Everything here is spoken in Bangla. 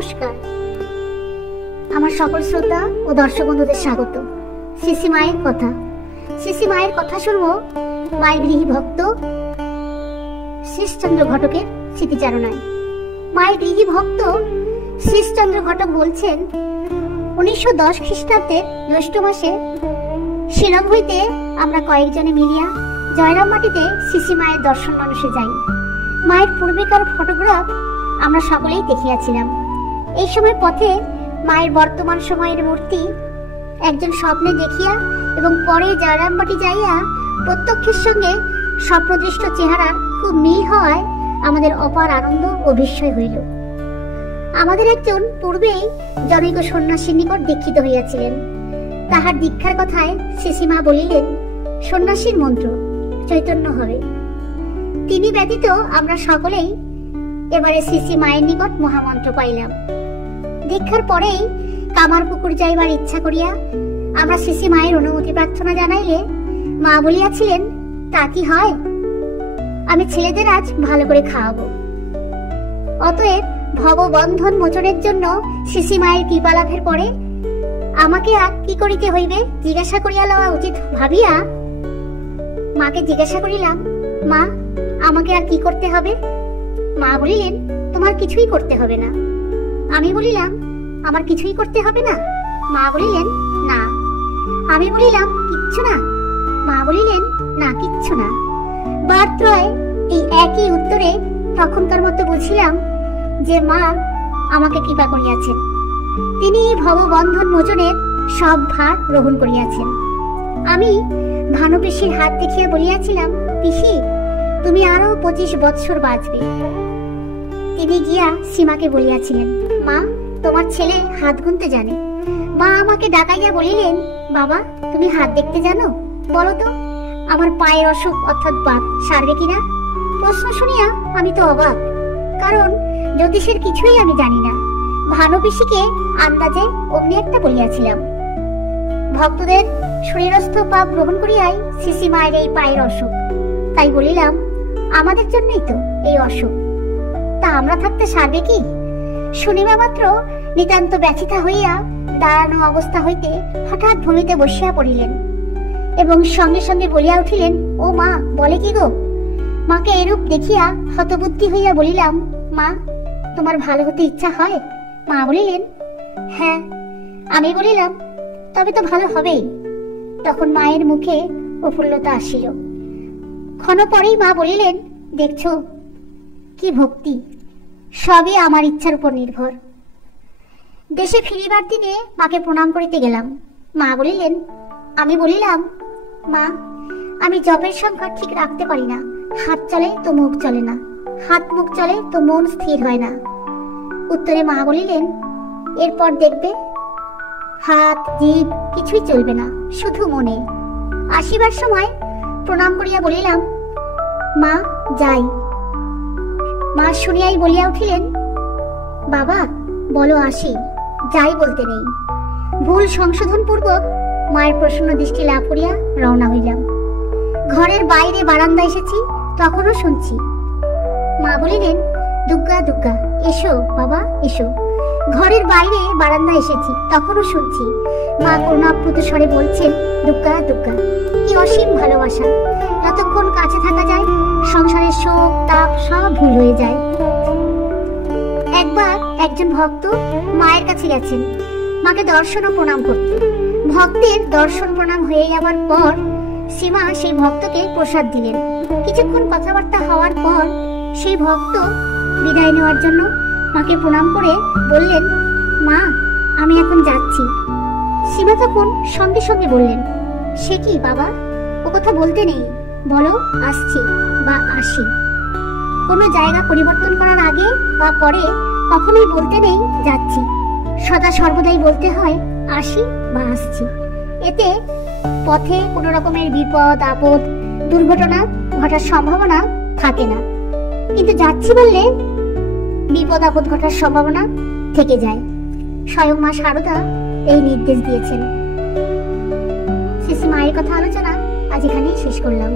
নমস্কার, আমার সকল শ্রদ্ধা ও দর্শক বন্ধুদের স্বাগত। সিসি মায়ের কথা। সিসি মায়ের কথা শুনবো মায়ের গৃহী ভক্ত শ্রীশচন্দ্র ঘটকের স্মৃতিচারণায়। মায়ের গৃহী ভক্ত শ্রীশচন্দ্র ঘটক বলছেন, 1910 খ্রিস্টাব্দের জ্যৈষ্ঠ মাসে শিলং হইতে আমরা কয়েকজনে মিলিয়া জয়রাম মাটিতে সিসি মায়ের দর্শন মানুষে যাই। মায়ের পূর্বেকার ফটোগ্রাফ আমরা সকলেই দেখিয়াছিলাম। এই সময় পথে মায়ের বর্তমান সময়ের মূর্তি একজন স্বপ্নে দেখিয়া এবং পরে জয়রাম মাটি যাইয়া প্রত্যক্ষের সঙ্গে স্বপ্নদৃষ্ট চেহারার খুব মিল হওয়ায় আমাদের অপার আনন্দ ও বিস্ময় হইল। আমাদের একজন পূর্বেই জনৈক সন্ন্যাসীর নিকট দীক্ষিত হইয়াছিলেন। তাহার দীক্ষার কথায় সিসিমা বলিলেন, সন্ন্যাসীর মন্ত্র চৈতন্য হবে। তিনি ব্যতীত আমরা সকলেই এবারে সিসি মায়ের নিকট মহামন্ত্র পাইলাম। দীক্ষার পরেই কামারপুকুর যাইবার ইচ্ছা করিয়া আমরা সিসি মায়ের অনুমতি প্রার্থনা জানাইলে মা বলিয়াছিলেন, তা কি হয়, আমি ছেলেদের আজ ভালো করে খাওয়াবো। অতএব ভববন্ধন মোচনের জন্য সিসি মায়ের কৃপা লাভের পরে আমাকে আর কি করিতে হইবে জিজ্ঞাসা করিয়া লওয়া উচিত ভাবিয়া মাকে জিজ্ঞাসা করিলাম, মা আমাকে আর কি করতে হবে? মা বলিলেন, তোমার কিছুই করতে হবে না। আমি বলিলাম, আমার কিছুই করতে হবে না? মা বলিলেন, না। আমি বলিলাম, কিচ্ছু না? মা বলিলেন, না, কিচ্ছু না। বারত্রয় এই একই উত্তরে তখনকার মতো বুঝিলাম যে মা আমাকে কৃপা করিয়াছেন। তিনি ভববন্ধন মোচনের সব ভার গ্রহণ করিয়াছেন। আমি ভানু পিসির হাত দেখিয়া বলিয়াছিলাম, পিসি তুমি আরো 25 বৎসর বাঁচবে। তিনি গিয়া সীমাকে বলিয়াছিলেন, মা তোমার ছেলে হাত গুনতে জানে। মা আমাকে ডাকাইয়া বলিলেন, বাবা তুমি হাত দেখতে জানো? বলো তো আমার পায়ের অসুখ অর্থাৎ বাত সারবে কিনা। প্রশ্ন শুনিয়া আমি তো অবাক, কারণ জ্যোতিষের কিছুই আমি জানি না। ভানু পিসিকে আন্দাজে অমনি একটা বলিয়াছিলাম। ভক্তদের শরীরস্থ পাপ গ্রহণ করিয়াই সিসি মায়ের এই পায়ের অসুখ। তাই বলিলাম, আমাদের জন্যই তো এই অসুখ, তা আমরা থাকতে সারবে কি? শুনিবা মাত্র নিতান্ত ব্যথিতা হইয়া দাঁড়ানো অবস্থা হইতে হঠাৎ ভূমিতে বসিয়া পড়িলেন এবং সঙ্গে সঙ্গে বলিয়া উঠিলেন, ও মা বলে কি গো? মাকে এরূপ দেখিয়া হতবুদ্ধি হইয়া বলিলাম, মা তোমার ভালো হতে ইচ্ছা হয়? মা বলিলেন, হ্যাঁ। আমি বলিলাম, তবে তো ভালো হবেই। তখন মায়ের মুখে প্রফুল্লতা আসিল। ক্ষণ পরেই মা বলিলেন, দেখছো কি ভক্তি, সবই আমার ইচ্ছার উপর নির্ভর। দেশে ফিরিবার দিনে মাকে প্রণাম করিতে গেলাম। মা বলিলেন, আমি বলিলাম, মা আমি জপের সংখ্যা ঠিক রাখতে পারি না। হাত চলে তো মুখ চলে না, হাত মুখ চলে তো মন স্থির হয় না। উত্তরে মা বলিলেন, এরপর দেখবে হাত জিভ কিছুই চলবে না, শুধু মনে। আসিবার সময় প্রণাম করিয়া বলিলাম, মা যাই। মা শুনিয়াই বলিয়া উঠিলেন, বাবা বলো আসি, যাই বলতে নেই। ভুল সংশোধন পূর্বক মায়ের প্রসন্ন দৃষ্টি লাভ করিয়া রওনা হইলাম। ঘরের বাইরে বারান্দা এসেছি, তখনও শুনছি মা বলিলেন, দুর্গা দুর্গা এসো বাবা এসো। ঘরের বাইরে বারান্দা এসেছি, তখনও শুনছি মা করুণাপ্লুত স্বরে বলছেন, দুর্গা দুর্গা। কি অসীম ভালোবাসা! যতক্ষণ কাছে থাকা যায় সংসারের শোক তাপ সব ভুল হয়ে যায়। একবার একজন ভক্ত মায়ের কাছে গেছেন মাকে দর্শন ও প্রণাম করতে। ভক্তের দর্শন প্রণাম হয়ে যাবার পর সীমা সেই ভক্তকে প্রসাদ দিলেন। কিছুক্ষণ কথাবার্তা হওয়ার পর সেই ভক্ত বিদায় নেওয়ার জন্য মাকে প্রণাম করে বললেন, মা আমি এখন যাচ্ছি। সীমা তখন সঙ্গে সঙ্গে বললেন, সে কি বাবা, ও কথা বলতে নেই, বলো আসছি বা আসি। কোনো জায়গা পরিবর্তন করার আগে বা পরে কখনোই বলতে নেই যাচ্ছি, সদা সর্বদাই বলতে হয় আসি বা আসছি। এতে পথে কোনো রকমের বিপদ আপদ দুর্ঘটনা ঘটার সম্ভাবনা থাকে না, কিন্তু যাচ্ছি বললে বিপদ আপদ ঘটার সম্ভাবনা থেকে যায়। স্বয়ং মা শারদা এই নির্দেশ দিয়েছেন। সিসি মায়ের কথা আলোচনা আজ এখানেই শেষ করলাম।